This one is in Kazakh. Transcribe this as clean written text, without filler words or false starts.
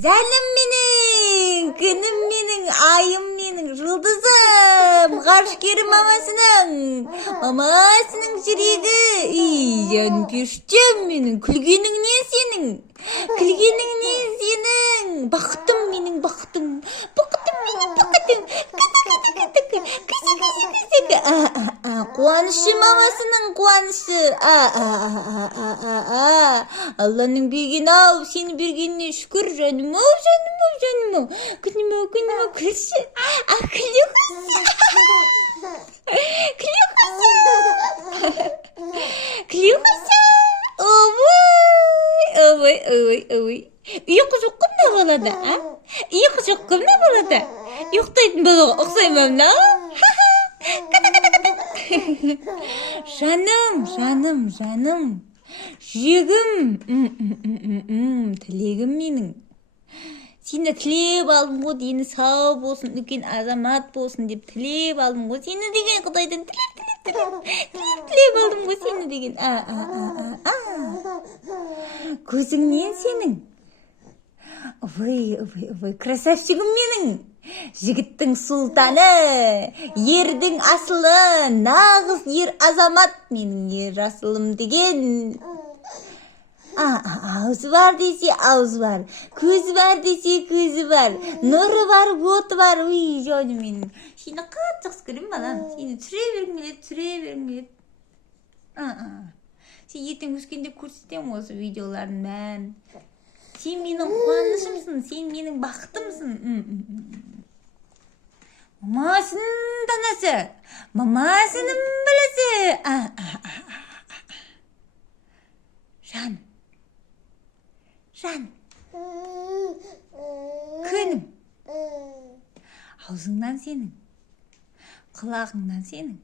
Жаным менің, күнім менің, айым менің, жұлдызым, ғарышкерім мамасының жүрегі. Жанпештем менің, күлгеніңнен сенің, бақытым менің, бақытым менің, бақытым. Қуанышы мамасының қуанышы. Алланың берген-ау, сені бергеніне шүкір, жаным-ау. Күнім-ау, күлші. Клюхаса. Ой. Ұйқы жоқ кімді болады, Ұйқы жоқ кімді болады? Ұйықтайтын балаға ұқсаймын, Жаным, жүрегім, тілегім менің. Сені тілеп алдым ғой, дені сау болсын, үлкен азамат болсын деп тілеп алдым ғой, сені деген Құдайдан тілеп алдым ғой, сені деген. Көзіңнен сенің. Ой, красавчигім менің. Жігіттің сұлтаны, ердің асылы, нағыз ер азамат менің ер асылым деген. Аузы бар десе, аузы бар. Көзі бар десе, көзі бар. Нұры бар, оты бар. Ой, жаным менің. Сені қатты жақсы көремін, балам. Сені түсіре бергім келеді. Сен ертең өскенде көрсетемін осы видеолардың бәрін. Сен менің қуанышымсың, сен менің бақытымсың. Мамасының данасы, мамасының білісі. Жан, күнім, аузыңнан сенің, құлағыңнан сенің.